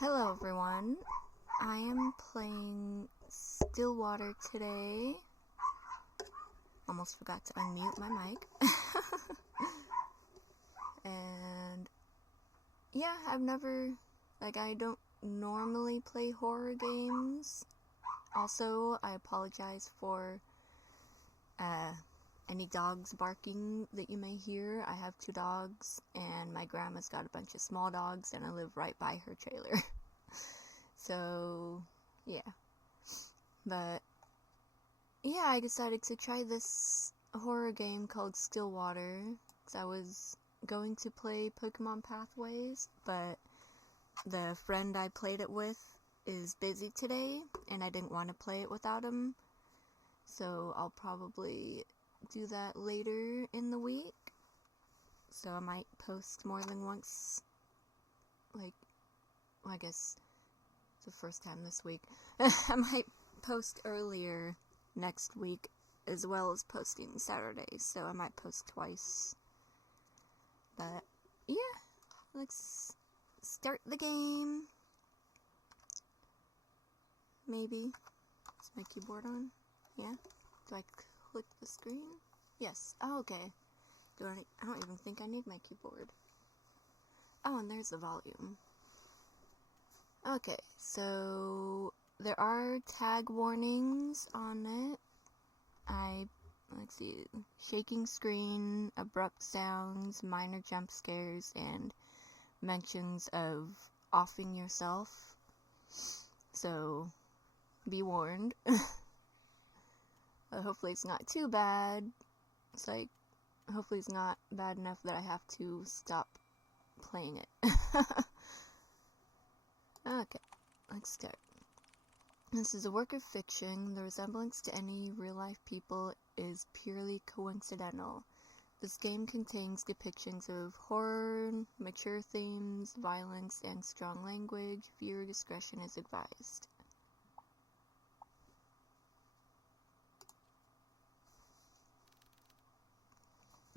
Hello everyone, I am playing Stillwater today. Almost forgot to unmute my mic. And yeah, I don't normally play horror games. Also, I apologize for any dogs barking that you may hear. I have 2 dogs, and my grandma's got a bunch of small dogs, and I live right by her trailer. So, yeah. But, yeah, I decided to try this horror game called Stillwater, because I was going to play Pokemon Pathways, but the friend I played it with is busy today, and I didn't want to play it without him. So I'll probably do that later in the week. So I might post more than once. I guess it's the first time this week. I might post earlier next week as well as posting Saturdays. So I might post twice. But yeah, let's start the game. Maybe. Is my keyboard on? Yeah? Do I click the screen? Yes. Oh, okay. I don't even think I need my keyboard. Oh, and there's the volume. Okay, so there are tag warnings on it. Let's see, shaking screen, abrupt sounds, minor jump scares, and mentions of offing yourself. So, be warned. Hopefully it's not too bad. Hopefully it's not bad enough that I have to stop playing it. Okay, let's start. This is a work of fiction. The resemblance to any real-life people is purely coincidental. This game contains depictions of horror, mature themes, violence, and strong language. Viewer discretion is advised.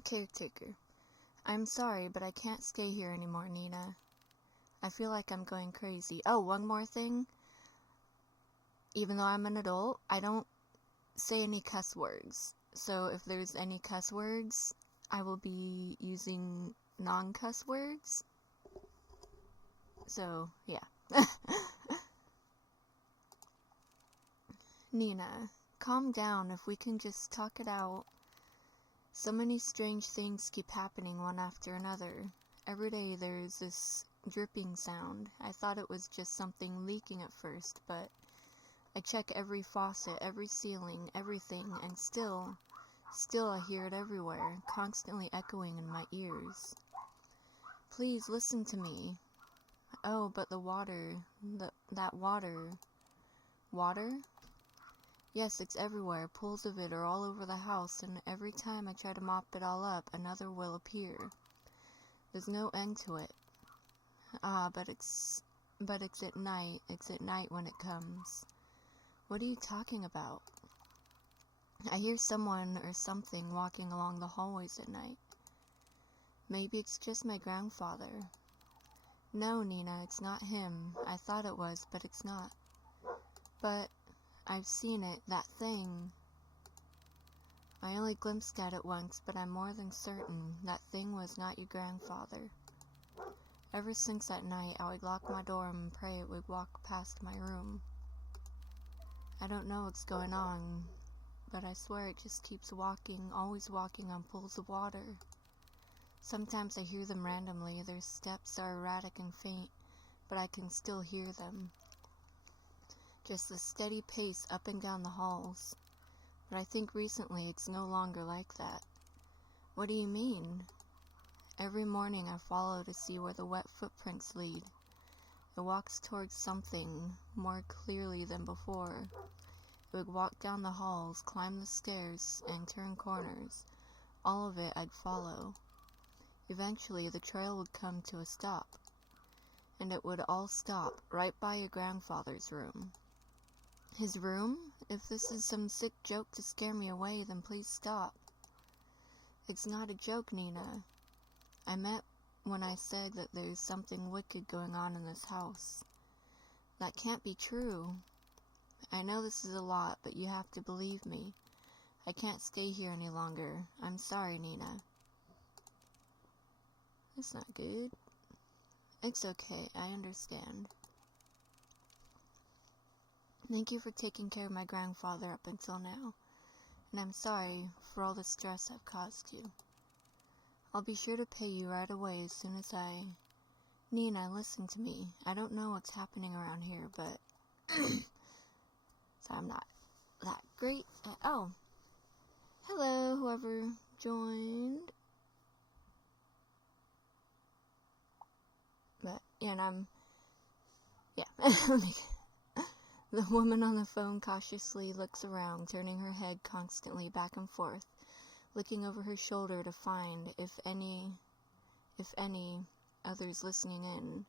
Caretaker. I'm sorry, but I can't stay here anymore, Nina. I feel like I'm going crazy. Oh, one more thing. Even though I'm an adult, I don't say any cuss words. So if there's any cuss words, I will be using non-cuss words. So, yeah. Nina, calm down if we can just talk it out. So many strange things keep happening one after another. Every day there's this dripping sound. I thought it was just something leaking at first, but I check every faucet, every ceiling, everything, and still I hear it everywhere, constantly echoing in my ears. Please listen to me. Oh, but the water, that water. Water? Yes, it's everywhere. Pools of it are all over the house, and every time I try to mop it all up, another will appear. There's no end to it. But it's at night. It's at night when it comes. What are you talking about? I hear someone or something walking along the hallways at night. Maybe it's just my grandfather. No, Nina, it's not him. I thought it was, but it's not. But I've seen it, that thing. I only glimpsed at it once, but I'm more than certain that thing was not your grandfather. Ever since that night, I would lock my door and pray it would walk past my room. I don't know what's going on, but I swear it just keeps walking, always walking on pools of water. Sometimes I hear them randomly. Their steps are erratic and faint, but I can still hear them. Just the steady pace up and down the halls. But I think recently it's no longer like that. What do you mean? Every morning I follow to see where the wet footprints lead. It walks towards something more clearly than before. It would walk down the halls, climb the stairs, and turn corners. All of it I'd follow. Eventually the trail would come to a stop. And it would all stop right by your grandfather's room. His room? If this is some sick joke to scare me away, then please stop. It's not a joke, Nina. I meant when I said that there's something wicked going on in this house. That can't be true. I know this is a lot, but you have to believe me. I can't stay here any longer. I'm sorry, Nina. That's not good. It's okay, I understand. Thank you for taking care of my grandfather up until now, and I'm sorry for all the stress I've caused you. I'll be sure to pay you right away as soon as I... Nina, listen to me. I don't know what's happening around here, but... so I'm not that great at... Oh. Hello, whoever joined. But, yeah, and I'm... Yeah, The woman on the phone cautiously looks around, turning her head constantly back and forth, looking over her shoulder to find, if any, others listening in.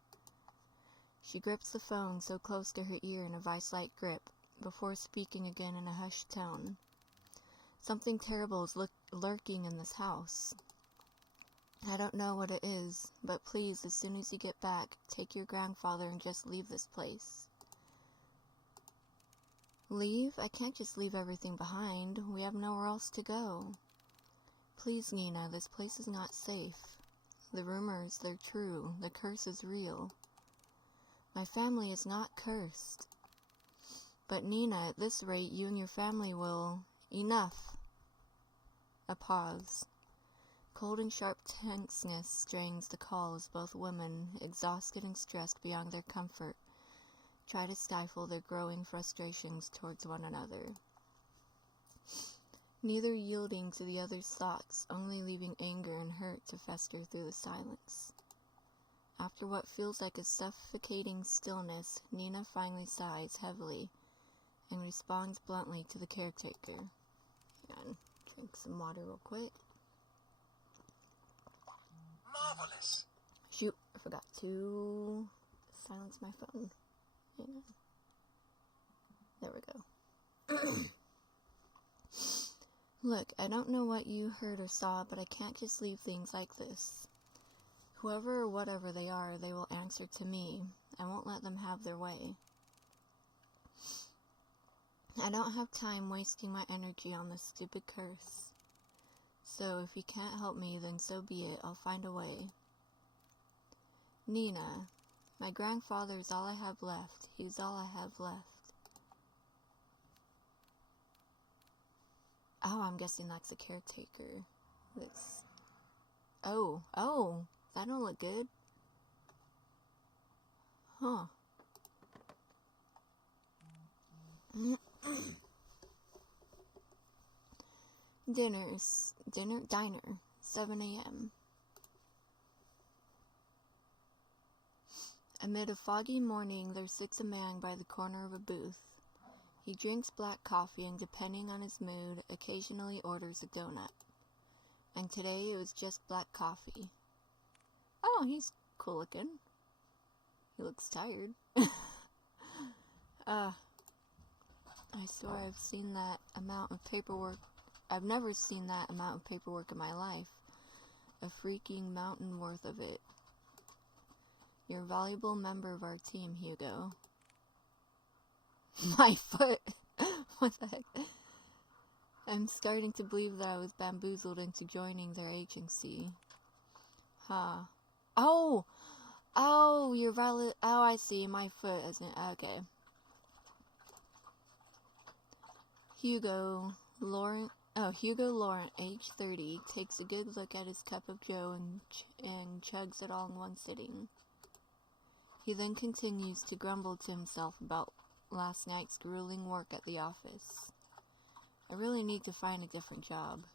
She grips the phone so close to her ear in a vice-like grip, before speaking again in a hushed tone. Something terrible is lurking in this house. I don't know what it is, but please, as soon as you get back, take your grandfather and just leave this place. Leave? I can't just leave everything behind. We have nowhere else to go. Please, Nina, this place is not safe. The rumors, they're true. The curse is real. My family is not cursed. But Nina, at this rate, you and your family will... Enough. A pause. Cold and sharp tenseness strains the call as both women, exhausted and stressed beyond their comfort, try to stifle their growing frustrations towards one another. Neither yielding to the other's thoughts, only leaving anger and hurt to fester through the silence. After what feels like a suffocating stillness, Nina finally sighs heavily and responds bluntly to the caretaker. And drink some water real quick. Marvelous. Shoot, I forgot to silence my phone. Hang on. There we go. Look, I don't know what you heard or saw, but I can't just leave things like this. Whoever or whatever they are, they will answer to me. I won't let them have their way. I don't have time wasting my energy on this stupid curse. So if you can't help me, then so be it. I'll find a way. Nina, my grandfather is all I have left. He's all I have left. Oh, I'm guessing that's a caretaker. That's... Oh, that don't look good. Huh. Diner, 7 a.m. Amid a foggy morning, there sits a man by the corner of a booth. He drinks black coffee and, depending on his mood, occasionally orders a donut. And today it was just black coffee. Oh, he's cool looking. He looks tired. I swear I've seen that amount of paperwork. I've never seen that amount of paperwork in my life. A freaking mountain worth of it. You're a valuable member of our team, Hugo. My foot! What the heck? I'm starting to believe that I was bamboozled into joining their agency. Huh. Oh, you're valid. Oh, I see. My foot isn't. Okay. Hugo Laurent, age 30, takes a good look at his cup of joe and chugs it all in one sitting. He then continues to grumble to himself about last night's grueling work at the office. I really need to find a different job.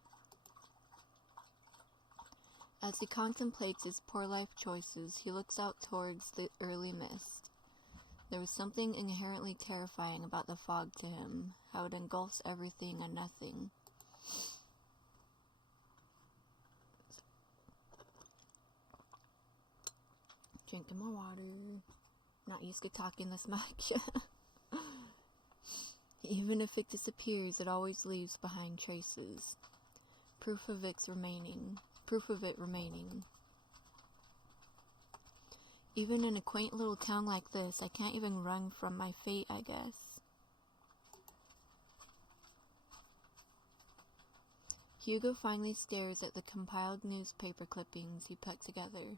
As he contemplates his poor life choices, he looks out towards the early mist. There was something inherently terrifying about the fog to him, how it engulfs everything and nothing. Drinking more water. Not used to talking this much. Even if it disappears, it always leaves behind traces. Proof of it remaining. Even in a quaint little town like this, I can't even run from my fate, I guess. Hugo finally stares at the compiled newspaper clippings he put together.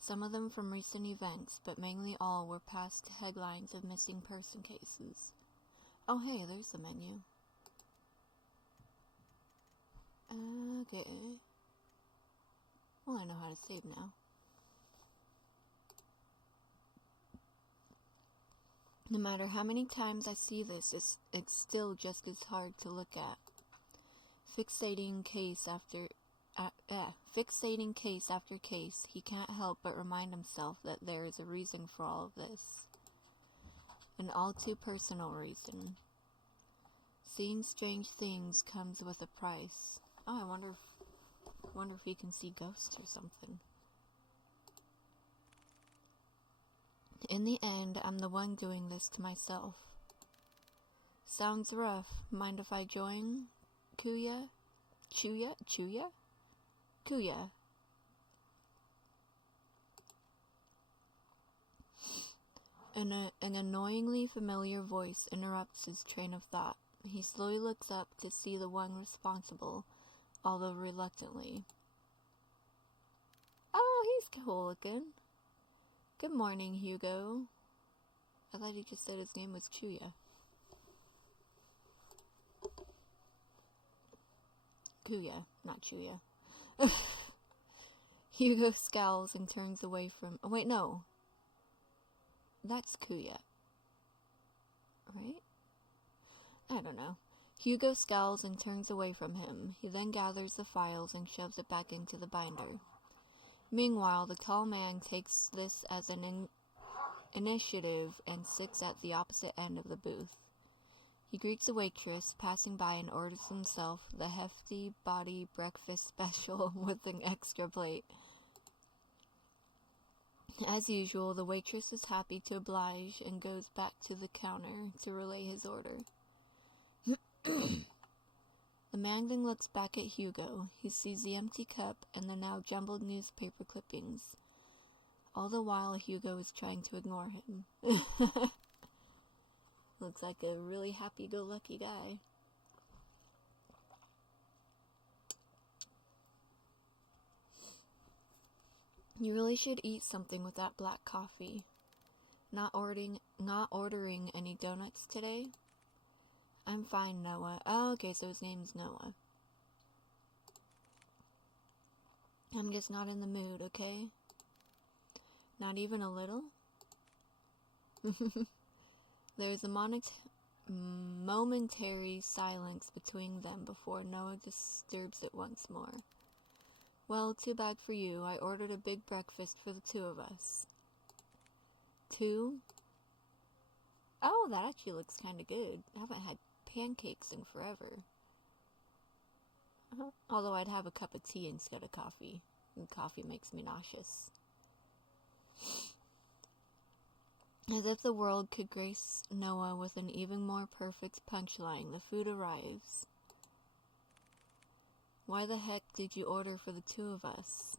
Some of them from recent events, but mainly all were past headlines of missing person cases. Oh hey, there's the menu. Okay. Well, I know how to save now. No matter how many times I see this, it's still just as hard to look at. Fixating case after case, he can't help but remind himself that there is a reason for all of this. An all too personal reason. Seeing strange things comes with a price. Oh, I wonder if he can see ghosts or something. In the end, I'm the one doing this to myself. Sounds rough. Mind if I join? Chuya? An annoyingly familiar voice interrupts his train of thought. He slowly looks up to see the one responsible, although reluctantly. Oh, he's cool looking. Good morning, Hugo. I thought he just said his name was Chuya. Kuya, not Chuya. Hugo scowls and turns away from... Oh, wait, no. That's Kuya. Right? I don't know. Hugo scowls and turns away from him. He then gathers the files and shoves it back into the binder. Meanwhile, the tall man takes this as an initiative and sits at the opposite end of the booth. He greets a waitress passing by and orders himself the hefty body breakfast special with an extra plate. As usual, the waitress is happy to oblige and goes back to the counter to relay his order. The man then looks back at Hugo. He sees the empty cup and the now jumbled newspaper clippings. All the while, Hugo is trying to ignore him. Looks like a really happy-go-lucky guy. You really should eat something with that black coffee. Not ordering any donuts today? I'm fine, Noah. Oh, okay, so his name's Noah. I'm just not in the mood, okay? Not even a little? There's a momentary silence between them before Noah disturbs it once more. Well, too bad for you. I ordered a big breakfast for the two of us. Two? Oh, that actually looks kind of good. I haven't had pancakes in forever. Although I'd have a cup of tea instead of coffee. And coffee makes me nauseous. As if the world could grace Noah with an even more perfect punchline, the food arrives. Why the heck did you order for the two of us?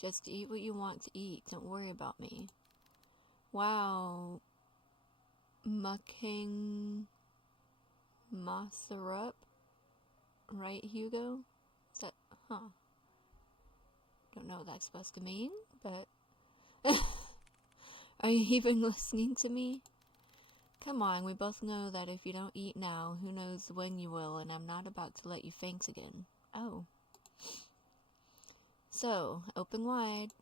Just eat what you want to eat. Don't worry about me. Wow. Mucking Masarup? Right, Hugo? Is that... Don't know what that's supposed to mean, but... Are you even listening to me? Come on, we both know that if you don't eat now, who knows when you will, and I'm not about to let you faint again. Oh. So, open wide.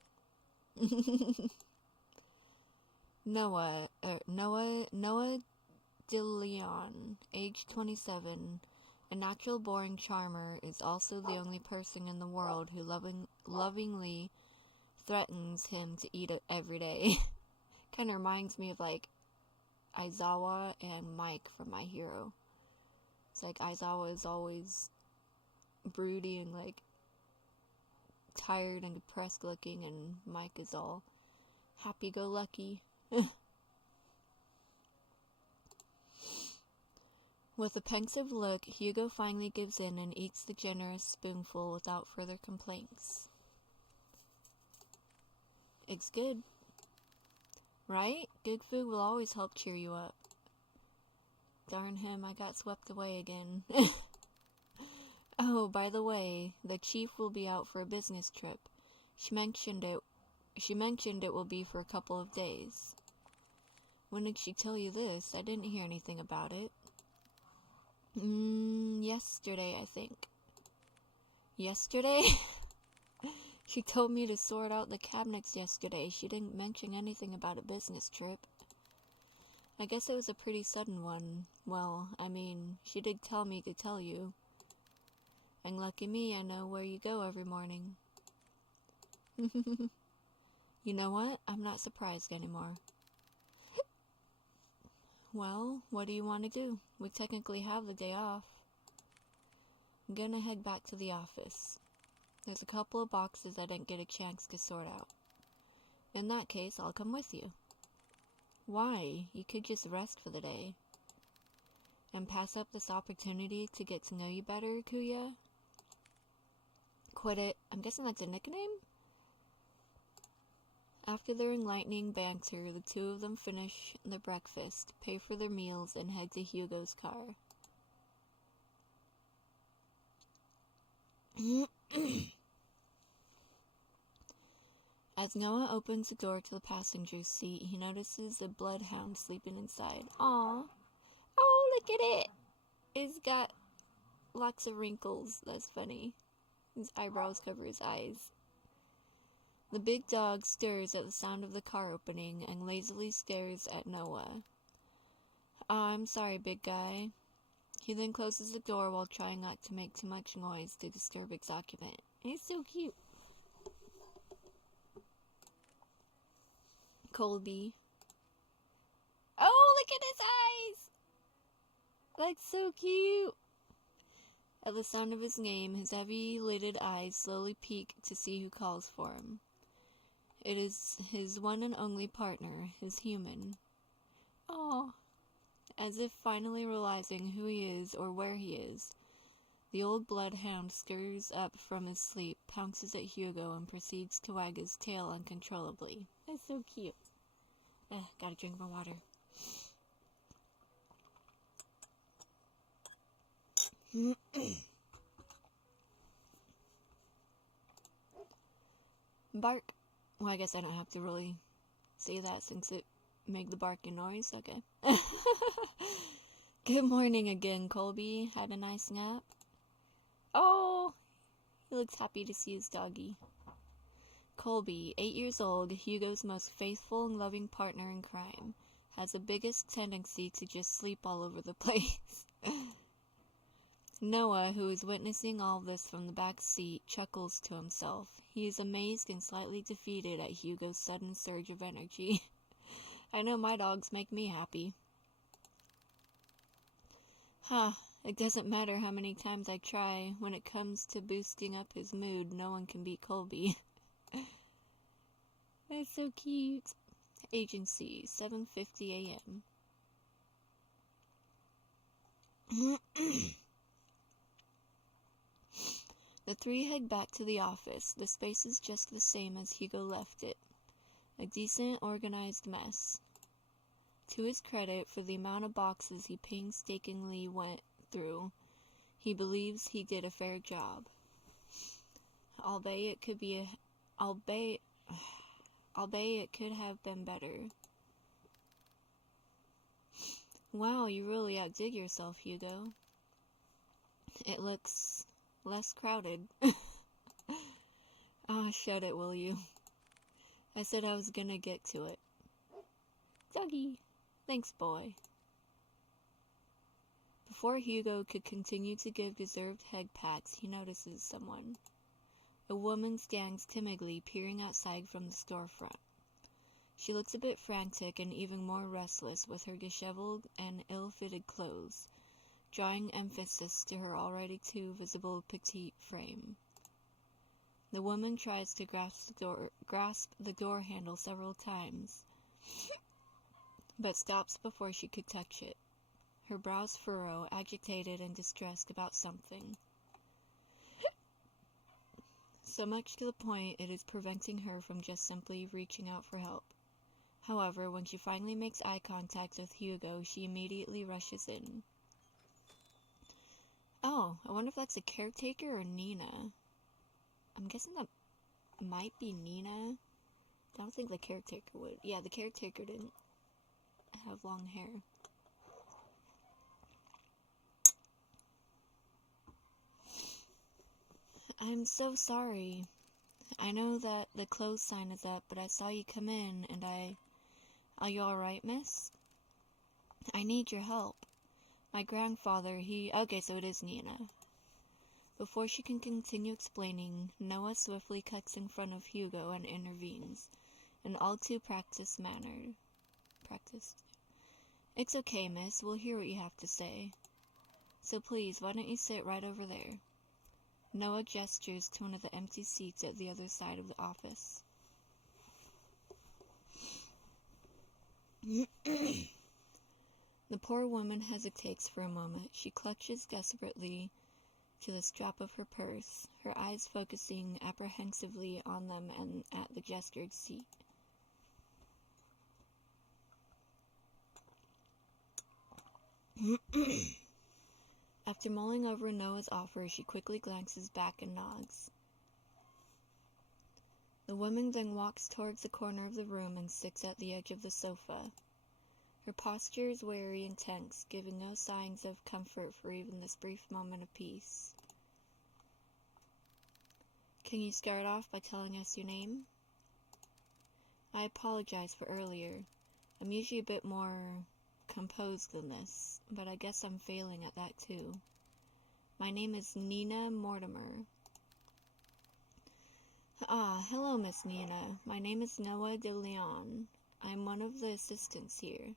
Noah DeLeon, age 27, a natural born charmer, is also the only person in the world who lovingly threatens him to eat it every day. Kind of reminds me of, like, Aizawa and Mike from My Hero. It's like Aizawa is always broody and, like, tired and depressed looking, and Mike is all happy-go-lucky. With a pensive look, Hugo finally gives in and eats the generous spoonful without further complaints. It's good. Right? Good food will always help cheer you up. Darn him, I got swept away again. Oh, by the way, the chief will be out for a business trip. She mentioned it will be for a couple of days. When did she tell you this? I didn't hear anything about it. Yesterday, I think. Yesterday? She told me to sort out the cabinets yesterday. She didn't mention anything about a business trip. I guess it was a pretty sudden one. Well, I mean, she did tell me to tell you. And lucky me, I know where you go every morning. You know what? I'm not surprised anymore. Well, what do you want to do? We technically have the day off. I'm gonna head back to the office. There's a couple of boxes I didn't get a chance to sort out. In that case, I'll come with you. Why? You could just rest for the day. And pass up this opportunity to get to know you better, Kuya? Quit it. I'm guessing that's a nickname? After their enlightening banter, the two of them finish their breakfast, pay for their meals, and head to Hugo's car. As Noah opens the door to the passenger seat, he notices a bloodhound sleeping inside. Aww. Oh, look at it! It's got lots of wrinkles. That's funny. His eyebrows cover his eyes. The big dog stirs at the sound of the car opening and lazily stares at Noah. I'm sorry, big guy. He then closes the door while trying not to make too much noise to disturb its occupant. He's so cute. Colby. Oh, look at his eyes! That's so cute. At the sound of his name, his heavy-lidded eyes slowly peek to see who calls for him. It is his one and only partner, his human. Oh, as if finally realizing who he is or where he is, the old bloodhound stirs up from his sleep, pounces at Hugo, and proceeds to wag his tail uncontrollably. That's so cute. Gotta drink more water. Bark. Well, I guess I don't have to really say that since it made the barking noise. Okay. Good morning again, Colby. Had a nice nap? Oh, he looks happy to see his doggy. Colby, 8 years old, Hugo's most faithful and loving partner in crime, has the biggest tendency to just sleep all over the place. Noah, who is witnessing all this from the back seat, chuckles to himself. He is amazed and slightly defeated at Hugo's sudden surge of energy. I know my dogs make me happy. It doesn't matter how many times I try. When it comes to boosting up his mood, no one can beat Colby. That's so cute. Agency, 7:50 a.m. The three head back to the office. The space is just the same as Hugo left it. A decent, organized mess. To his credit, for the amount of boxes he painstakingly went through, he believes he did a fair job. Albeit it could have been better. Wow, you really outdid yourself, Hugo. It looks less crowded. Oh, shut it, will you? I said I was gonna get to it. Doggy. Thanks, boy. Before Hugo could continue to give deserved head pats, he notices someone. A woman stands timidly, peering outside from the storefront. She looks a bit frantic and even more restless with her disheveled and ill-fitted clothes, drawing emphasis to her already too visible petite frame. The woman tries to grasp the door handle several times, but stops before she could touch it. Her brows furrow, agitated and distressed about something. So much to the point it is preventing her from just simply reaching out for help. However, when she finally makes eye contact with Hugo, she immediately rushes in. Oh, I wonder if that's a caretaker or Nina. I'm guessing that might be Nina. I don't think the caretaker would. Yeah, the caretaker didn't have long hair. I'm so sorry. I know that the close sign is up, but I saw you come in, and Are you alright, miss? I need your help. My grandfather, Okay, so it is Nina. Before she can continue explaining, Noah swiftly cuts in front of Hugo and intervenes, in all too practiced manner. It's okay, miss. We'll hear what you have to say. So please, why don't you sit right over there? Noah gestures to one of the empty seats at the other side of the office. The poor woman hesitates for a moment. She clutches desperately to the strap of her purse, her eyes focusing apprehensively on them and at the gestured seat. After mulling over Noah's offer, she quickly glances back and nods. The woman then walks towards the corner of the room and sits at the edge of the sofa. Her posture is wary and tense, giving no signs of comfort for even this brief moment of peace. Can you start off by telling us your name? I apologize for earlier. I'm usually a bit more composed than this, but I guess I'm failing at that too. My name is Nina Mortimer. Ah, hello, Miss Nina. My name is Noah de Leon. I'm one of the assistants here.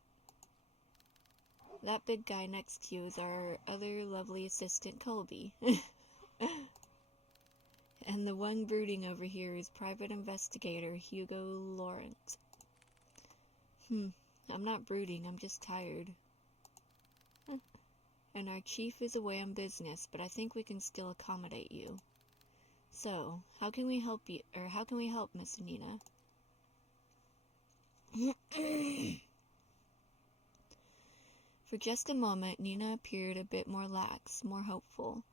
That big guy next to you is our other lovely assistant, Colby. And the one brooding over here is Private Investigator Hugo Laurent. I'm not brooding, I'm just tired. And our chief is away on business, but I think we can still accommodate you. So, how can we help you, or how can we help, Miss Nina? For just a moment, Nina appeared a bit more lax, more hopeful,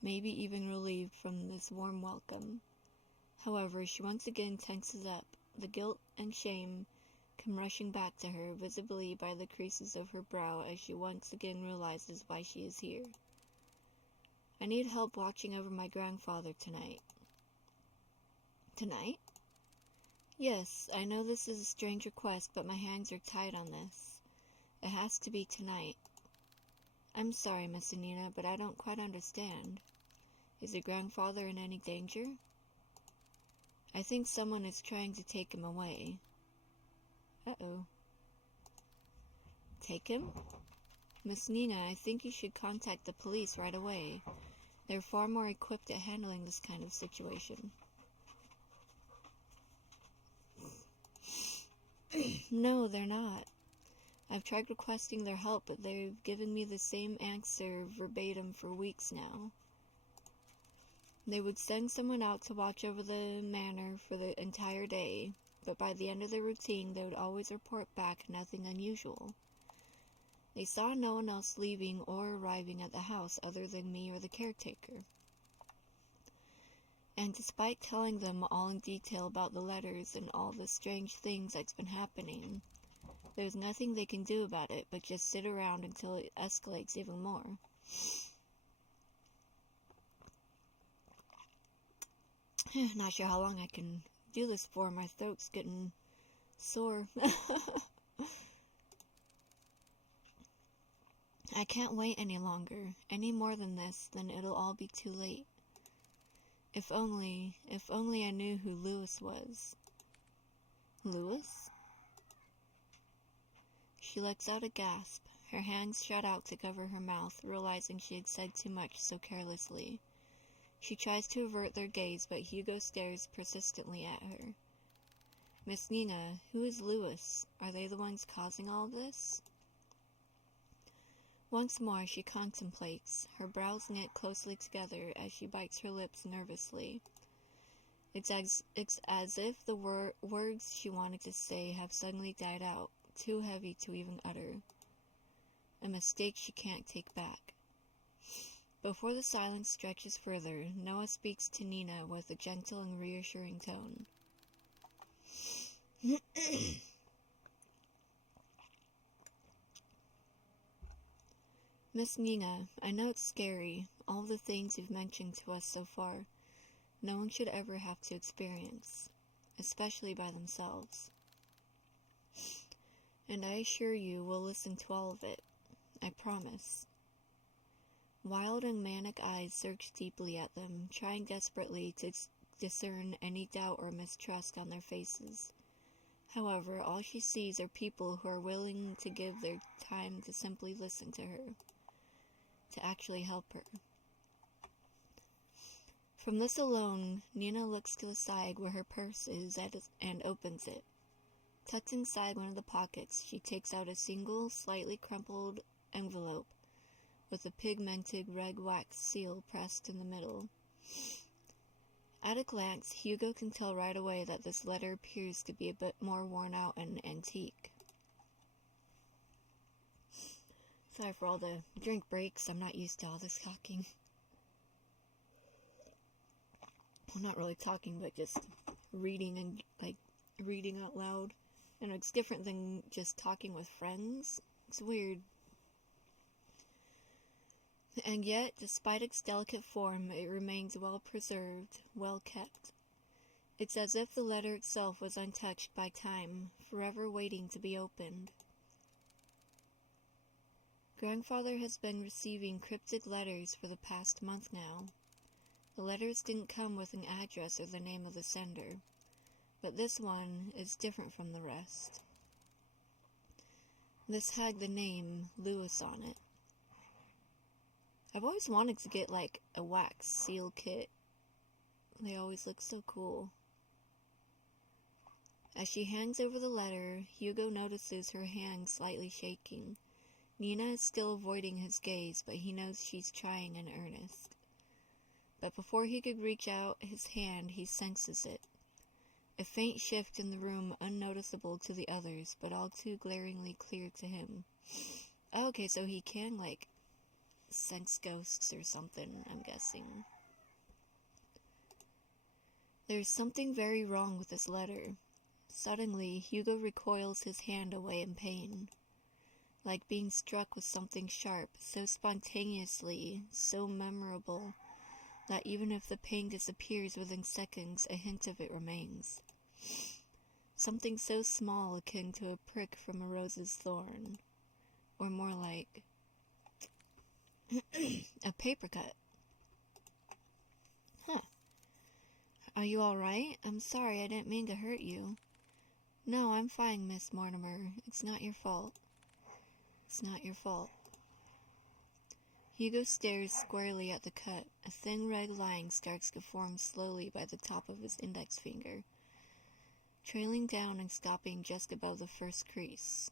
maybe even relieved from this warm welcome. However, she once again tenses up. The guilt and shame come rushing back to her, visibly by the creases of her brow as she once again realizes why she is here. I need help watching over my grandfather tonight. Tonight? Yes, I know this is a strange request, but my hands are tied on this. It has to be tonight. I'm sorry, Miss Nina, but I don't quite understand. Is your grandfather in any danger? I think someone is trying to take him away. Uh-oh. Take him? Miss Nina, I think you should contact the police right away. They're far more equipped at handling this kind of situation. No, they're not. I've tried requesting their help, but they've given me the same answer verbatim for weeks now. They would send someone out to watch over the manor for the entire day, but by the end of the routine, they would always report back nothing unusual. They saw no one else leaving or arriving at the house other than me or the caretaker. And despite telling them all in detail about the letters and all the strange things that's been happening, there's nothing they can do about it but just sit around until it escalates even more. Not sure how long I can do this for. My throat's getting sore. I can't wait any longer. Any more than this, then it'll all be too late. If only I knew who Lewis was. Lewis? She lets out a gasp. Her hands shot out to cover her mouth, realizing she had said too much so carelessly. She tries to avert their gaze, but Hugo stares persistently at her. Miss Nina, who is Lewis? Are they the ones causing all this? Once more she contemplates, her brows knit closely together as she bites her lips nervously. It's as if the words she wanted to say have suddenly died out, too heavy to even utter. A mistake she can't take back. Before the silence stretches further, Noah speaks to Nina with a gentle and reassuring tone. Miss Nina, I know it's scary, all the things you've mentioned to us so far. No one should ever have to experience, especially by themselves. And I assure you we'll listen to all of it. I promise. Wild and manic eyes search deeply at them, trying desperately to discern any doubt or mistrust on their faces. However, all she sees are people who are willing to give their time to simply listen to her, to actually help her. From this alone, Nina looks to the side where her purse is and opens it. Tucked inside one of the pockets, she takes out a single, slightly crumpled envelope with a pigmented red wax seal pressed in the middle. At a glance, Hugo can tell right away that this letter appears to be a bit more worn out and antique. Sorry for all the drink breaks, I'm not used to all this talking. Well, not really talking, but just reading and, reading out loud. And it's different than just talking with friends. It's weird. And yet, despite its delicate form, it remains well preserved, well kept. It's as if the letter itself was untouched by time, forever waiting to be opened. Grandfather has been receiving cryptic letters for the past month now. The letters didn't come with an address or the name of the sender, but this one is different from the rest. This had the name Lewis on it. I've always wanted to get a wax seal kit. They always look so cool. As she hands over the letter, Hugo notices her hand slightly shaking. Nina is still avoiding his gaze, but he knows she's trying in earnest. But before he could reach out his hand, he senses it. A faint shift in the room, unnoticeable to the others, but all too glaringly clear to him. Oh, okay, so he can, sense ghosts or something, I'm guessing. There's something very wrong with this letter. Suddenly, Hugo recoils his hand away in pain. Like being struck with something sharp, so spontaneously, so memorable, that even if the pain disappears within seconds, a hint of it remains. Something so small akin to a prick from a rose's thorn. Or more like a paper cut. Huh. Are you alright? I'm sorry, I didn't mean to hurt you. No, I'm fine, Miss Mortimer. It's not your fault. It's not your fault. Hugo stares squarely at the cut. A thin red line starts to form slowly by the top of his index finger, trailing down and stopping just above the first crease.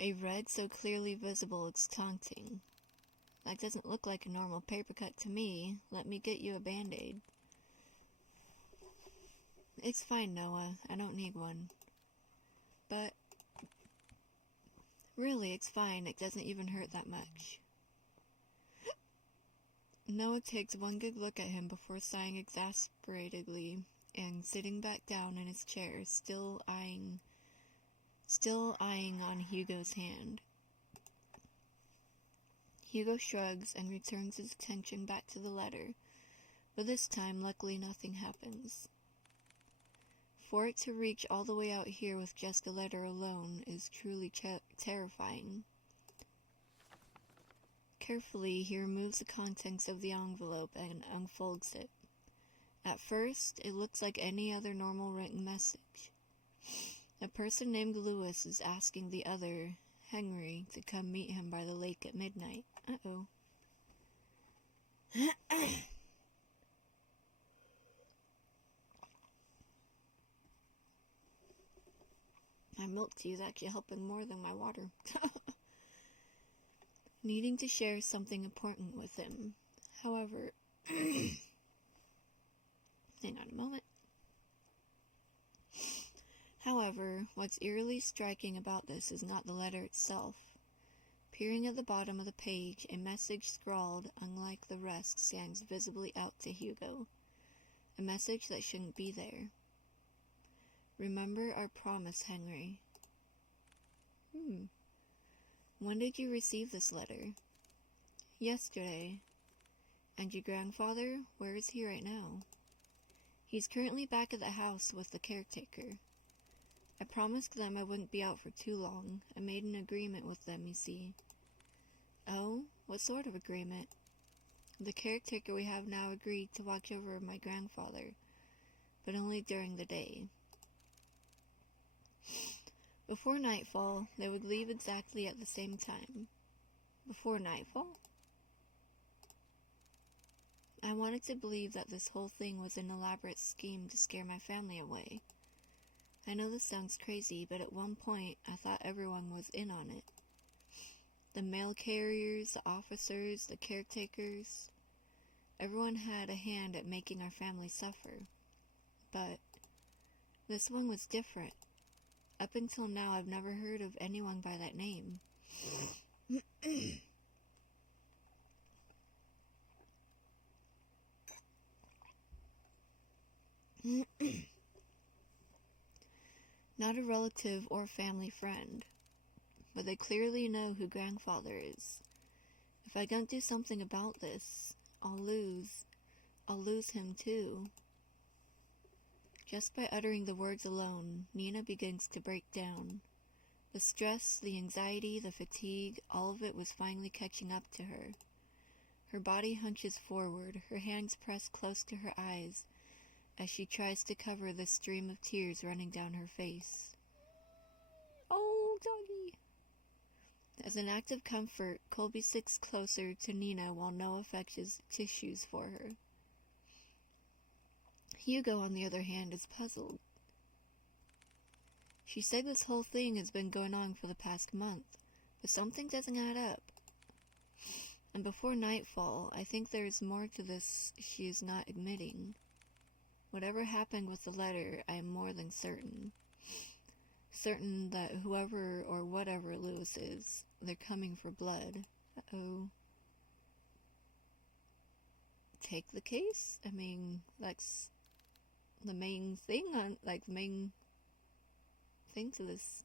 A red so clearly visible it's taunting. That doesn't look like a normal paper cut to me. Let me get you a band-aid. It's fine, Noah. I don't need one. But really, it's fine. It doesn't even hurt that much. Noah takes one good look at him before sighing exasperatedly and sitting back down in his chair, still eyeing on Hugo's hand. Hugo shrugs and returns his attention back to the letter, but this time, luckily, nothing happens. For it to reach all the way out here with just a letter alone is truly terrifying. Carefully, he removes the contents of the envelope and unfolds it. At first, it looks like any other normal written message. A person named Lewis is asking the other, Henry, to come meet him by the lake at midnight. Uh-oh. My milk tea is actually helping more than my water. Needing to share something important with him. However, Hang on a moment. However, what's eerily striking about this is not the letter itself. Peering at the bottom of the page, a message scrawled, unlike the rest, stands visibly out to Hugo. A message that shouldn't be there. Remember our promise, Henry. When did you receive this letter? Yesterday. And your grandfather? Where is he right now? He's currently back at the house with the caretaker. I promised them I wouldn't be out for too long. I made an agreement with them, you see. Oh? What sort of agreement? The caretaker we have now agreed to watch over my grandfather, but only during the day. Before nightfall, they would leave exactly at the same time. Before nightfall? I wanted to believe that this whole thing was an elaborate scheme to scare my family away. I know this sounds crazy, but at one point I thought everyone was in on it. The mail carriers, the officers, the caretakers. Everyone had a hand at making our family suffer. But this one was different. Up until now, I've never heard of anyone by that name. Not a relative or family friend, but they clearly know who grandfather is. If I don't do something about this, I'll lose him too. Just by uttering the words alone, Nina begins to break down. The stress, the anxiety, the fatigue, all of it was finally catching up to her. Her body hunches forward, her hands press close to her eyes, as she tries to cover the stream of tears running down her face. Oh, doggy! As an act of comfort, Colby sits closer to Nina while Noah fetches tissues for her. Hugo, on the other hand, is puzzled. She said this whole thing has been going on for the past month, but something doesn't add up. And before nightfall, I think there is more to this she is not admitting. Whatever happened with the letter, I am more than certain. Certain that whoever or whatever Lewis is, they're coming for blood. Uh-oh. Take the case? I mean, that's the main thing to this.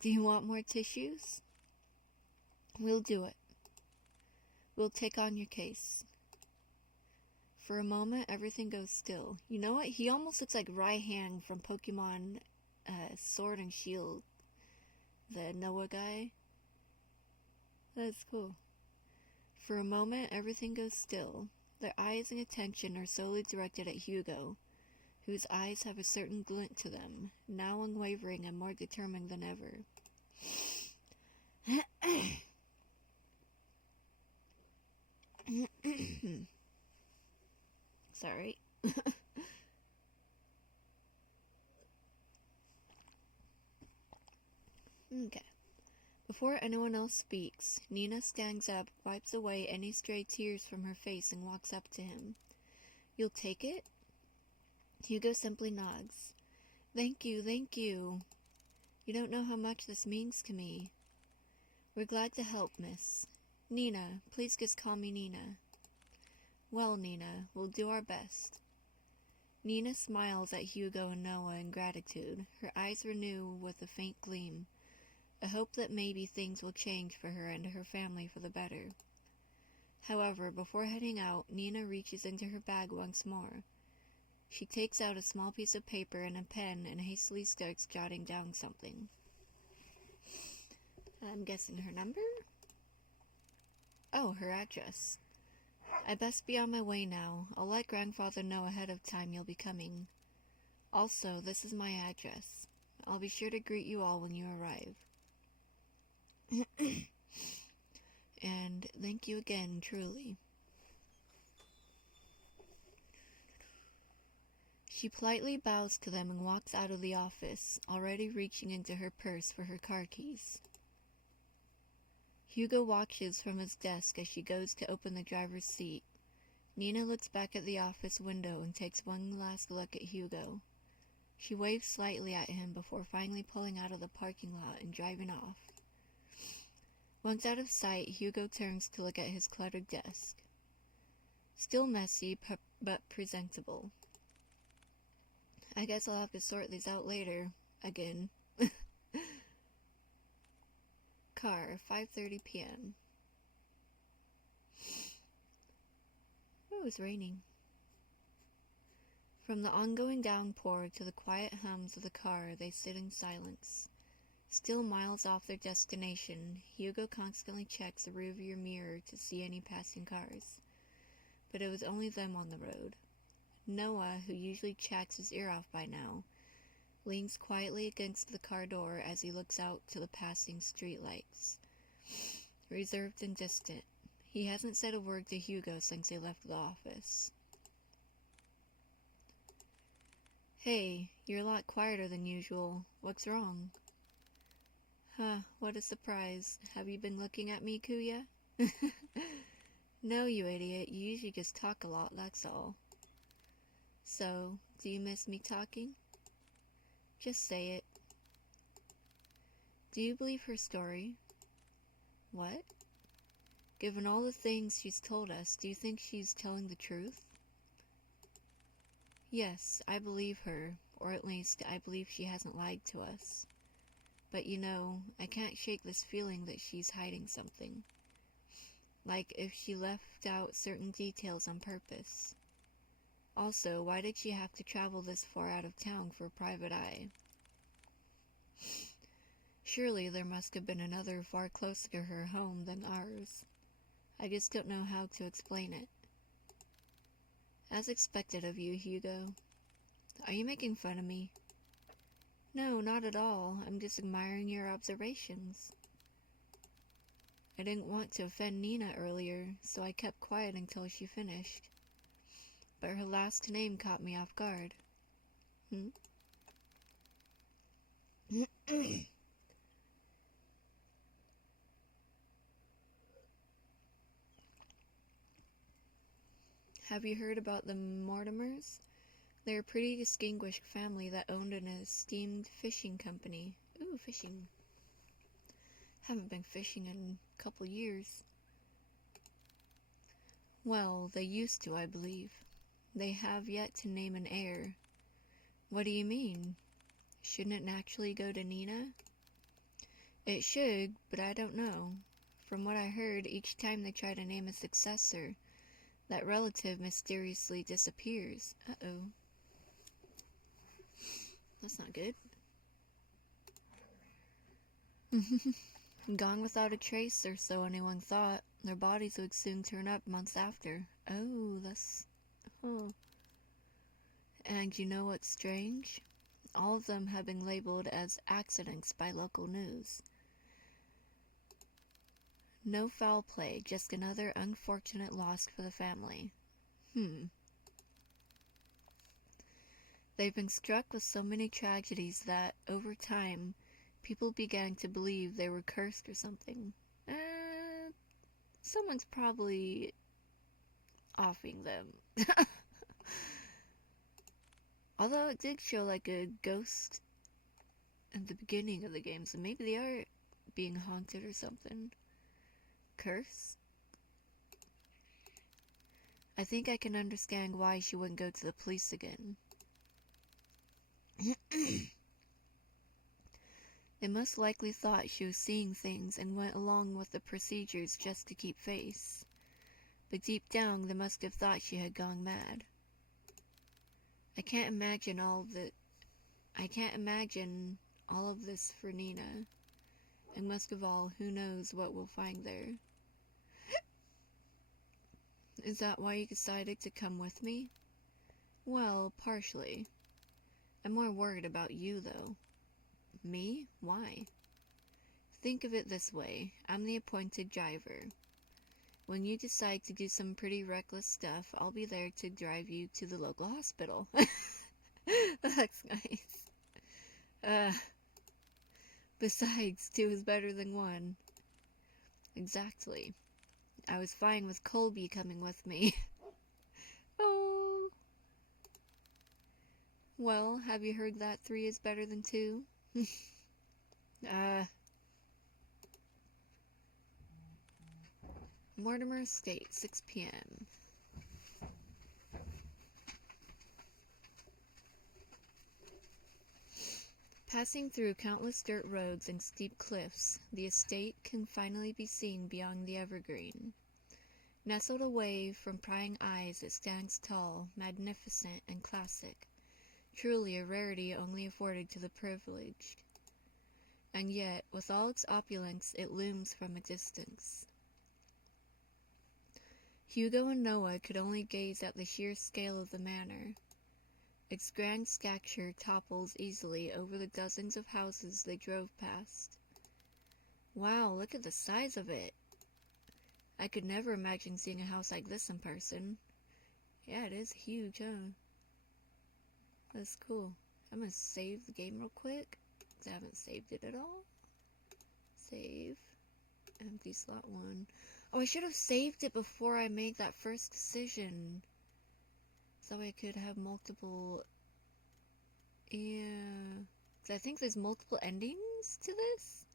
Do you want more tissues? We'll do it. We'll take on your case. For a moment, everything goes still. You know what? He almost looks like Raihan from Pokemon Sword and Shield. The Noah guy. That's cool. For a moment, everything goes still. Their eyes and attention are solely directed at Hugo, whose eyes have a certain glint to them, now unwavering and more determined than ever. Sorry. Okay. Before anyone else speaks, Nina stands up, wipes away any stray tears from her face, and walks up to him. You'll take it? Hugo simply nods. Thank you, thank you. You don't know how much this means to me. We're glad to help, miss. Nina, please just call me Nina. Well, Nina, we'll do our best. Nina smiles at Hugo and Noah in gratitude, her eyes renew with a faint gleam, a hope that maybe things will change for her and her family for the better. However, before heading out, Nina reaches into her bag once more. She takes out a small piece of paper and a pen and hastily starts jotting down something. I'm guessing her number? Oh, her address. I best be on my way now. I'll let grandfather know ahead of time you'll be coming. Also, this is my address. I'll be sure to greet you all when you arrive. And thank you again, truly. She politely bows to them and walks out of the office, already reaching into her purse for her car keys. Hugo watches from his desk as she goes to open the driver's seat. Nina looks back at the office window and takes one last look at Hugo. She waves slightly at him before finally pulling out of the parking lot and driving off. Once out of sight, Hugo turns to look at his cluttered desk. Still messy, but presentable. I guess I'll have to sort these out later. Again. Car, 5:30 p.m. Ooh, it's raining. From the ongoing downpour to the quiet hums of the car, they sit in silence. Still miles off their destination, Hugo constantly checks the rearview mirror to see any passing cars. But it was only them on the road. Noah, who usually checks his ear off by now, leans quietly against the car door as he looks out to the passing streetlights. Reserved and distant. He hasn't said a word to Hugo since they left the office. Hey, you're a lot quieter than usual. What's wrong? Huh, what a surprise. Have you been looking at me, Kuya? No, you idiot. You usually just talk a lot, that's all. So, do you miss me talking? Just say it. Do you believe her story? What? Given all the things she's told us, do you think she's telling the truth? Yes, I believe her, or at least I believe she hasn't lied to us. But you know, I can't shake this feeling that she's hiding something. Like if she left out certain details on purpose. Also, why did she have to travel this far out of town for a private eye? Surely there must have been another far closer to her home than ours. I just don't know how to explain it. As expected of you, Hugo. Are you making fun of me? No, not at all. I'm just admiring your observations. I didn't want to offend Nina earlier, so I kept quiet until she finished. But her last name caught me off guard. Have you heard about the Mortimers? They're a pretty distinguished family that owned an esteemed fishing company. Ooh, fishing. Haven't been fishing in a couple years. Well, they used to, I believe. They have yet to name an heir. What do you mean? Shouldn't it naturally go to Nina? It should, but I don't know. From what I heard, each time they try to name a successor, that relative mysteriously disappears. Uh-oh. That's not good. Gone without a trace, or so anyone thought. Their bodies would soon turn up months after. Oh, that's... Oh. And you know what's strange? All of them have been labeled as accidents by local news. No foul play, just another unfortunate loss for the family. They've been struck with so many tragedies that, over time, people began to believe they were cursed or something. Someone's probably offing them. Although it did show like a ghost at the beginning of the game, so maybe they are being haunted or something. Curse? I think I can understand why she wouldn't go to the police again. They most likely thought she was seeing things and went along with the procedures just to keep face. But deep down, they must have thought she had gone mad. I can't imagine all of this for Nina. And most of all, who knows what we'll find there. Is that why you decided to come with me? Well, partially. I'm more worried about you, though. Me? Why? Think of it this way. I'm the appointed driver. When you decide to do some pretty reckless stuff, I'll be there to drive you to the local hospital. That's nice. Besides, 2 is better than 1. Exactly. I was fine with Colby coming with me. Oh. Well, have you heard that 3 is better than 2? Mortimer Estate, 6 p.m. Passing through countless dirt roads and steep cliffs, the estate can finally be seen beyond the evergreen. Nestled away from prying eyes, it stands tall, magnificent, and classic, truly a rarity only afforded to the privileged. And yet, with all its opulence, it looms from a distance. Hugo and Noah could only gaze at the sheer scale of the manor. Its grand stature topples easily over the dozens of houses they drove past. Wow, look at the size of it! I could never imagine seeing a house like this in person. Yeah, it is huge, huh? That's cool. I'm gonna save the game real quick, because I haven't saved it at all. Save. Empty slot 1. Oh, I should have saved it before I made that first decision. So I could have multiple... Yeah... So I think there's multiple endings to this?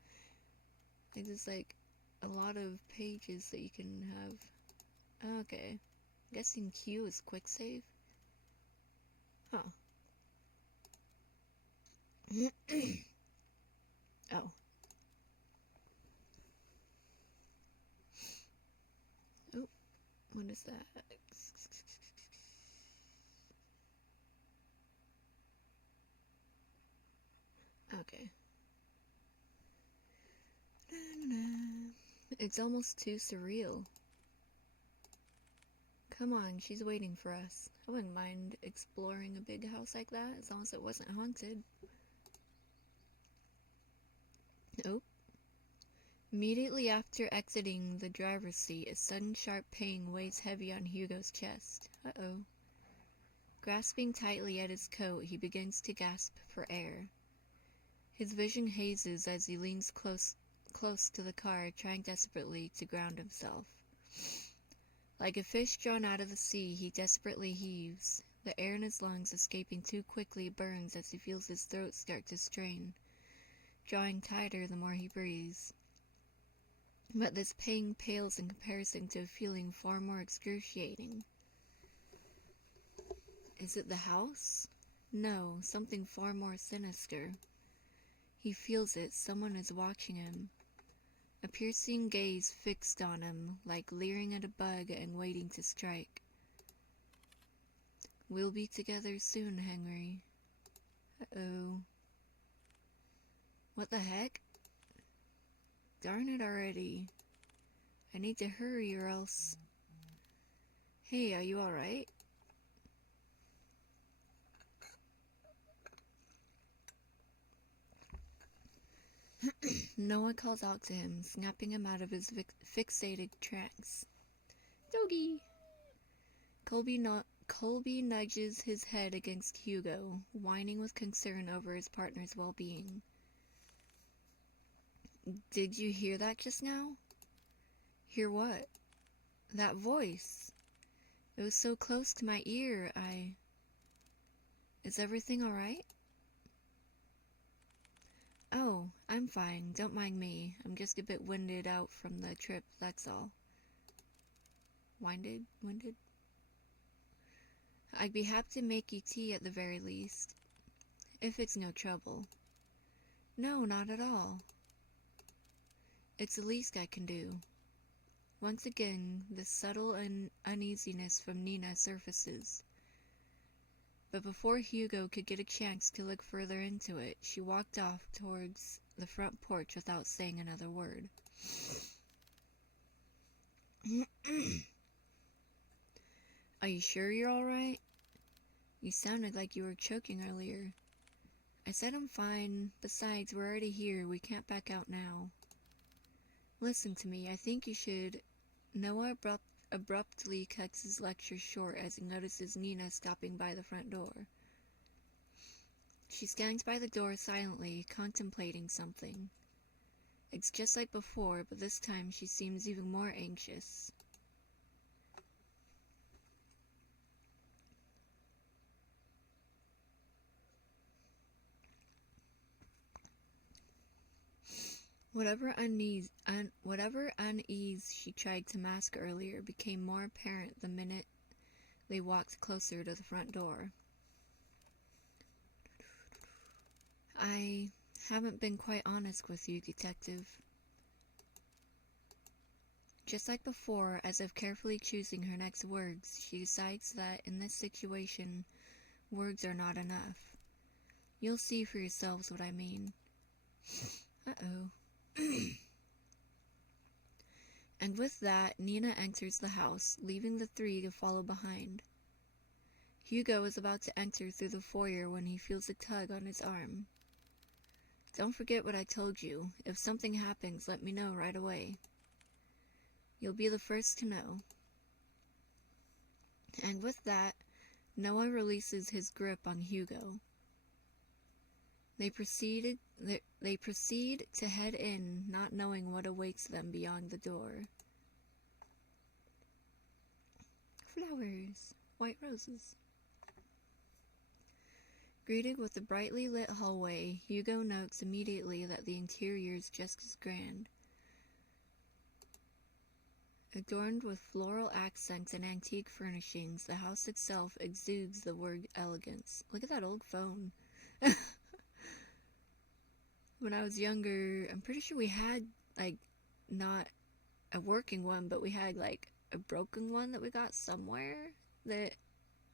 I think there's like a lot of pages that you can have. Okay. I'm guessing Q is quick save. Huh. Oh. Oh, what is that? Okay. It's almost too surreal. Come on, she's waiting for us. I wouldn't mind exploring a big house like that, as long as it wasn't haunted. Oh. Immediately after exiting the driver's seat, a sudden sharp pain weighs heavy on Hugo's chest. Uh-oh. Grasping tightly at his coat, he begins to gasp for air. His vision hazes as he leans close to the car, trying desperately to ground himself. Like a fish drawn out of the sea, he desperately heaves. The air in his lungs escaping too quickly burns as he feels his throat start to strain, drawing tighter the more he breathes. But this pain pales in comparison to a feeling far more excruciating. Is it the house? No, something far more sinister. He feels it. Someone is watching him. A piercing gaze fixed on him, like leering at a bug and waiting to strike. We'll be together soon, Henry. Uh-oh. What the heck? Darn it already. I need to hurry or else... Hey, are you alright? Noah calls out to him, snapping him out of his fixated trance. Doggy! Colby nudges his head against Hugo, whining with concern over his partner's well-being. Did you hear that just now? Hear what? That voice. It was so close to my ear, Is everything alright? Oh, I'm fine. Don't mind me. I'm just a bit winded out from the trip, that's all. Winded? I'd be happy to make you tea at the very least. If it's no trouble. No, not at all. It's the least I can do. Once again, the subtle uneasiness from Nina surfaces. But before Hugo could get a chance to look further into it, she walked off towards the front porch without saying another word. Are you sure you're alright? You sounded like you were choking earlier. I said I'm fine. Besides, we're already here. We can't back out now. Listen to me. I think you should... Noah abruptly cuts his lecture short as he notices Nina stopping by the front door. She stands by the door silently, contemplating something. It's just like before, but this time she seems even more anxious. Whatever unease she tried to mask earlier became more apparent the minute they walked closer to the front door. I haven't been quite honest with you, Detective. Just like before, as if carefully choosing her next words, she decides that in this situation, words are not enough. You'll see for yourselves what I mean. Uh-oh. And with that, Nina enters the house, leaving the three to follow behind. Hugo is about to enter through the foyer when he feels a tug on his arm. Don't forget what I told you. If something happens, let me know right away. You'll be the first to know. And with that, Noah releases his grip on Hugo. They proceed to head in, not knowing what awaits them beyond the door. Flowers, white roses. Greeted with the brightly lit hallway, Hugo notes immediately that the interior is just as grand. Adorned with floral accents and antique furnishings, the house itself exudes the word elegance. Look at that old phone. When I was younger, I'm pretty sure we had, not a working one, but we had, a broken one that we got somewhere that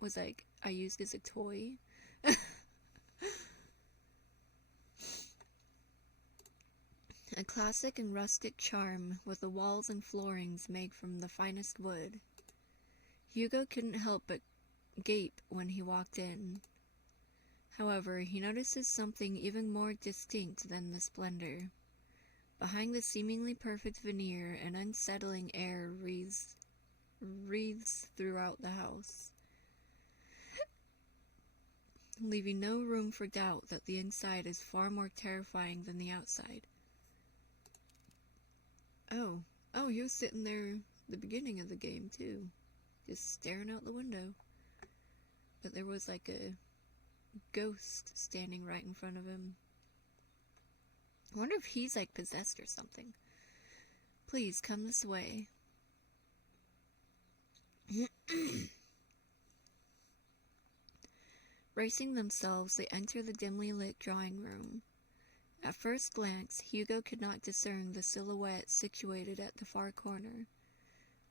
was, I used as a toy. A classic and rustic charm, with the walls and floorings made from the finest wood. Hugo couldn't help but gape when he walked in. However, he notices something even more distinct than the splendor. Behind the seemingly perfect veneer, an unsettling air wreathes throughout the house, leaving no room for doubt that the inside is far more terrifying than the outside. Oh, he was sitting there at the beginning of the game, too. Just staring out the window. But there was, a ghost standing right in front of him. I wonder if he's, possessed or something. Please, come this way. Bracing themselves, they enter the dimly lit drawing room. At first glance, Hugo could not discern the silhouette situated at the far corner.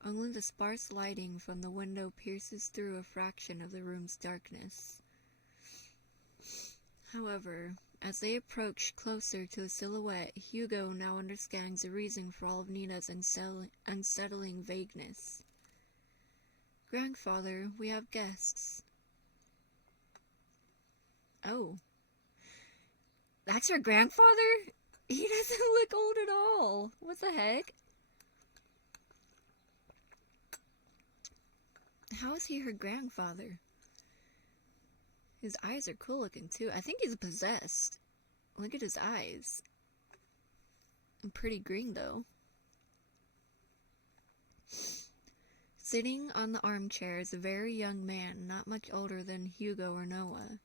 Only the sparse lighting from the window pierces through a fraction of the room's darkness. However, as they approach closer to the silhouette, Hugo now understands the reason for all of Nina's unsettling vagueness. Grandfather, we have guests. Oh. That's her grandfather? He doesn't look old at all. What the heck? How is he her grandfather? His eyes are cool looking too. I think he's possessed. Look at his eyes. Pretty green though. Sitting on the armchair is a very young man, not much older than Hugo or Noah.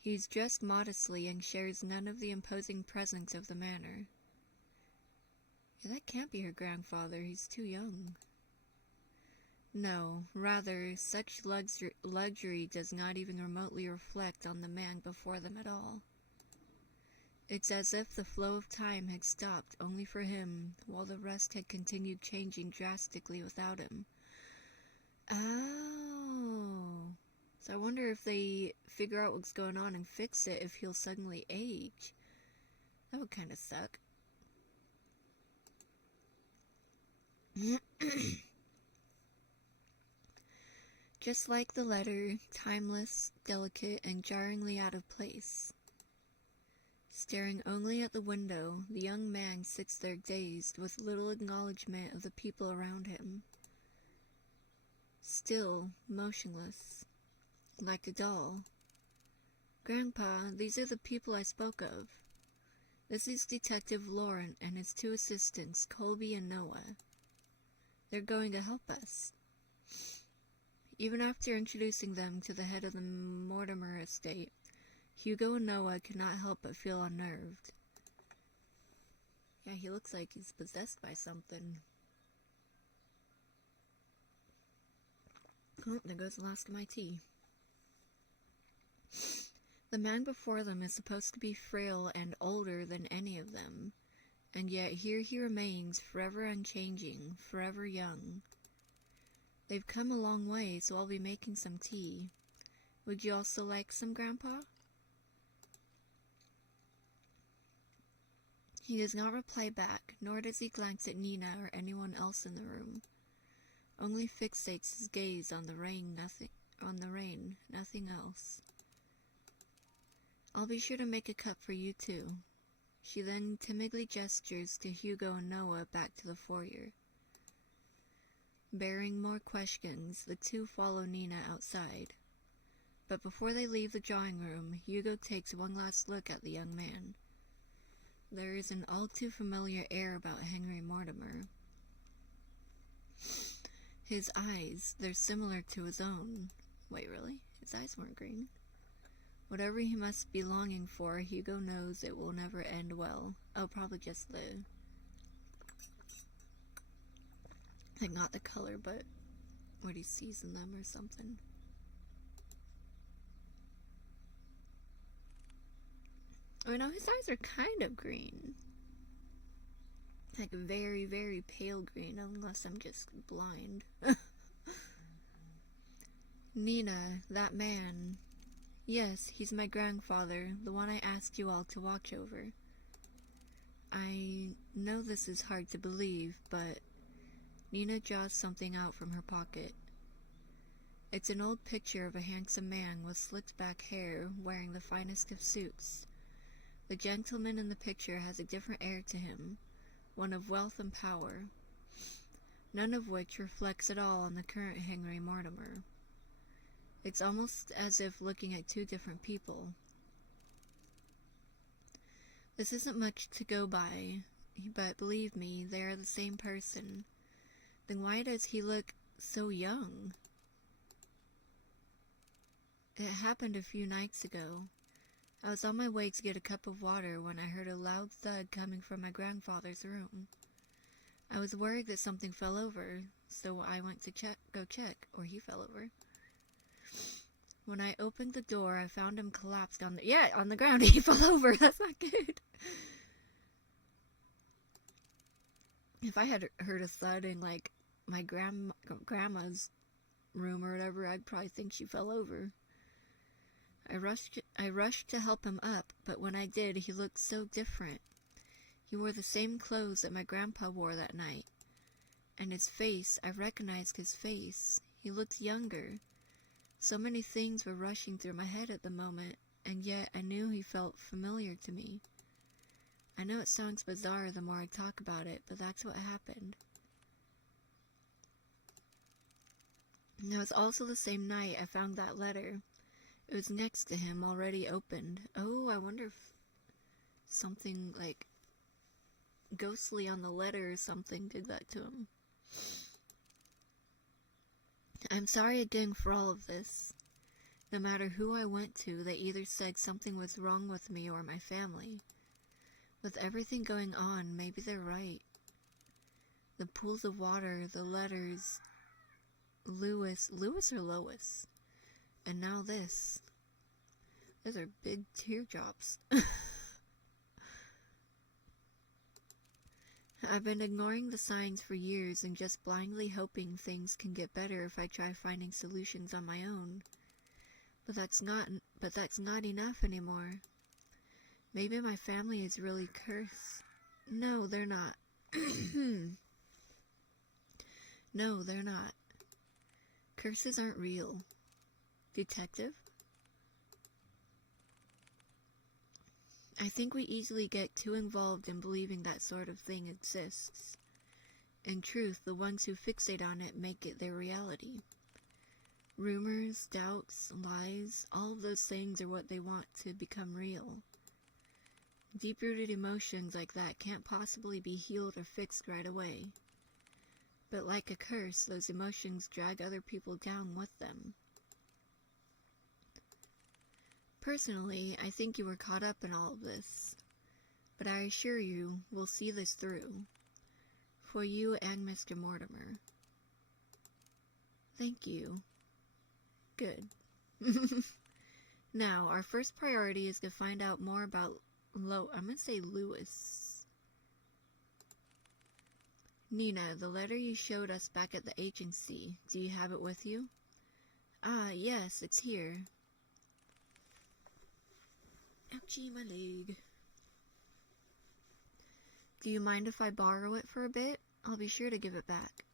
He's dressed modestly and shares none of the imposing presence of the manor. Yeah, that can't be her grandfather. He's too young. No, rather, such luxury does not even remotely reflect on the man before them at all. It's as if the flow of time had stopped only for him, while the rest had continued changing drastically without him. Oh. So I wonder if they figure out what's going on and fix it, if he'll suddenly age. That would kind of suck. Just like the letter, timeless, delicate, and jarringly out of place. Staring only at the window, the young man sits there dazed, with little acknowledgement of the people around him. Still, motionless. Like a doll. Grandpa, these are the people I spoke of. This is Detective Laurent and his two assistants, Colby and Noah. They're going to help us. Even after introducing them to the head of the Mortimer estate, Hugo and Noah could not help but feel unnerved. Yeah, Yeah, he looks like he's possessed by something. Oh, there goes the last of my tea. The man before them is supposed to be frail and older than any of them, and yet here he remains, forever unchanging, forever young. They've come a long way, so I'll be making some tea. Would you also like some, Grandpa? He does not reply back, nor does he glance at Nina or anyone else in the room. Only fixates his gaze on the rain, nothing else. I'll be sure to make a cup for you too. She then timidly gestures to Hugo and Noah back to the foyer. Bearing more questions, the two follow Nina outside. But before they leave the drawing room, Hugo takes one last look at the young man. There is an all too familiar air about Henry Mortimer. His eyes, they're similar to his own. Wait, really? His eyes weren't green. Whatever he must be longing for, Hugo knows it will never end well. Oh, probably just like, not the color, but what he sees in them or something. Oh, no, his eyes are kind of green. Like very, very pale green, unless I'm just blind. Nina, that man. Yes, he's my grandfather, the one I asked you all to watch over. I know this is hard to believe, but Nina draws something out from her pocket. It's an old picture of a handsome man with slicked back hair, wearing the finest of suits. The gentleman in the picture has a different air to him, one of wealth and power, none of which reflects at all on the current Henry Mortimer. It's almost as if looking at two different people. This isn't much to go by, but believe me, they are the same person. Then why does he look so young? It happened a few nights ago. I was on my way to get a cup of water when I heard a loud thud coming from my grandfather's room. I was worried that something fell over, so I went to go check, or he fell over. When I opened the door, I found him collapsed on the ground. He fell over. That's not good. If I had heard a thud in, like, my grandma's room or whatever, I'd probably think she fell over. I rushed to help him up, but when I did, he looked so different. He wore the same clothes that my grandpa wore that night. And his face, I recognized his face. He looked younger. So many things were rushing through my head at the moment, and yet I knew he felt familiar to me. I know it sounds bizarre the more I talk about it, but that's what happened. And it was also the same night I found that letter. It was next to him, already opened. Oh, I wonder if something, like, ghostly on the letter or something did that to him. I'm sorry again for all of this. No matter who I went to, they either said something was wrong with me or my family. With everything going on, maybe they're right. The pools of water, the letters, Lewis or Lois? And now this. Those are big teardrops. I've been ignoring the signs for years and just blindly hoping things can get better if I try finding solutions on my own. But that's not enough anymore. Maybe my family is really cursed. No, they're not. No, they're not. Curses aren't real. Detective? I think we easily get too involved in believing that sort of thing exists. In truth, the ones who fixate on it make it their reality. Rumors, doubts, lies, all of those things are what they want to become real. Deep-rooted emotions like that can't possibly be healed or fixed right away. But like a curse, those emotions drag other people down with them. Personally, I think you were caught up in all of this. But I assure you, we'll see this through. For you and Mr. Mortimer. Thank you. Good. Now, our first priority is to find out more about I'm gonna say Lewis. Nina, the letter you showed us back at the agency. Do you have it with you? Ah, yes, it's here. Ouchie, my leg. Do you mind if I borrow it for a bit? I'll be sure to give it back.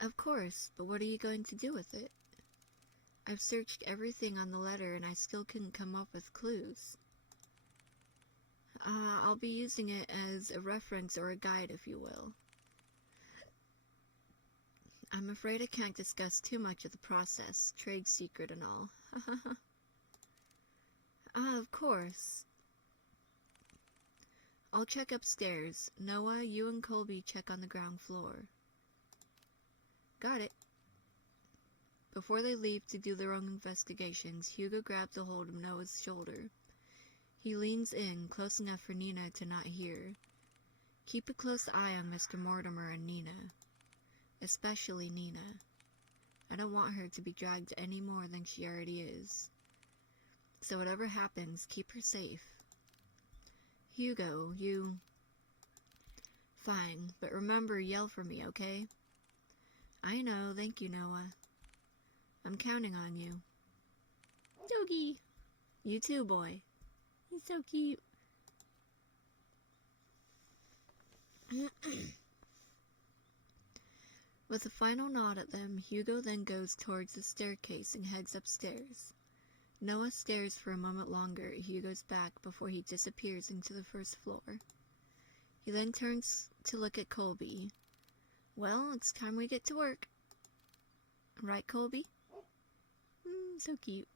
Of course, but what are you going to do with it? I've searched everything on the letter and I still couldn't come up with clues. I'll be using it as a reference or a guide, if you will. I'm afraid I can't discuss too much of the process, trade secret and all. Of course. I'll check upstairs. Noah, you and Colby check on the ground floor. Got it. Before they leave to do their own investigations, Hugo grabs a hold of Noah's shoulder. He leans in, close enough for Nina to not hear. Keep a close eye on Mr. Mortimer and Nina. Especially Nina. I don't want her to be dragged any more than she already is. So whatever happens, keep her safe. Hugo, you... Fine, but remember, yell for me, okay? I know, thank you, Noah. I'm counting on you. Doggy! You too, boy. He's so cute. With a final nod at them, Hugo then goes towards the staircase and heads upstairs. Noah stares for a moment longer at Hugo's back before he disappears into the first floor. He then turns to look at Colby. Well, it's time we get to work. Right, Colby? So cute.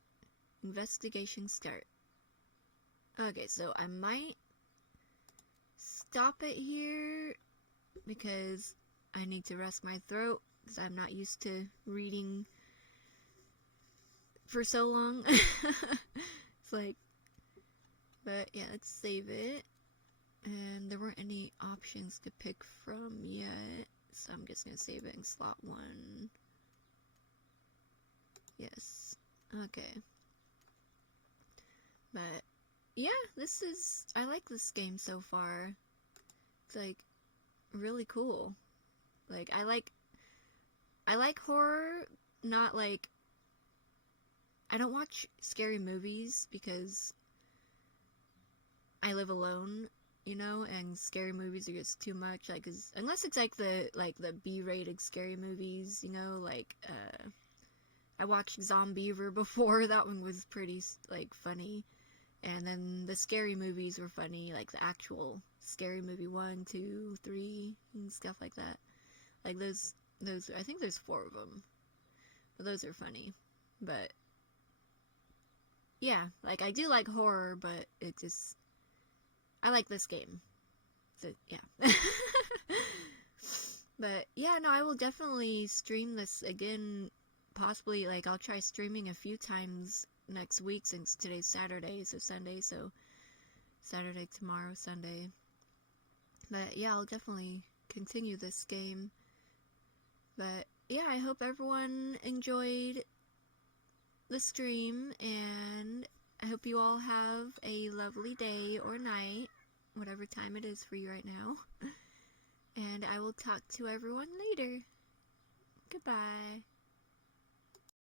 Investigation start. Okay, so I might stop it here because I need to rest my throat because I'm not used to reading for so long. It's like, but yeah, let's save it. And there weren't any options to pick from yet, so I'm just gonna save it in slot 1. Yes. Okay. But yeah, I like this game so far. It's like really cool. Like I like horror, not like I don't watch scary movies because I live alone, you know, and scary movies are just too much, like, unless it's like the B-rated scary movies, you know, like I watched Zombiever before. That one was pretty, like, funny. And then the scary movies were funny, like the actual Scary Movie 1, 2, 3, and stuff like that. Like those, I think there's 4 of them. But those are funny. But, yeah, like, I do like horror, but I like this game. So, yeah. But, yeah, no, I will definitely stream this again. Possibly, like, I'll try streaming a few times next week since today's Saturday, so Sunday, so Saturday, tomorrow, Sunday. But yeah, I'll definitely continue this game. But yeah, I hope everyone enjoyed the stream, and I hope you all have a lovely day or night, whatever time it is for you right now. And I will talk to everyone later. Goodbye.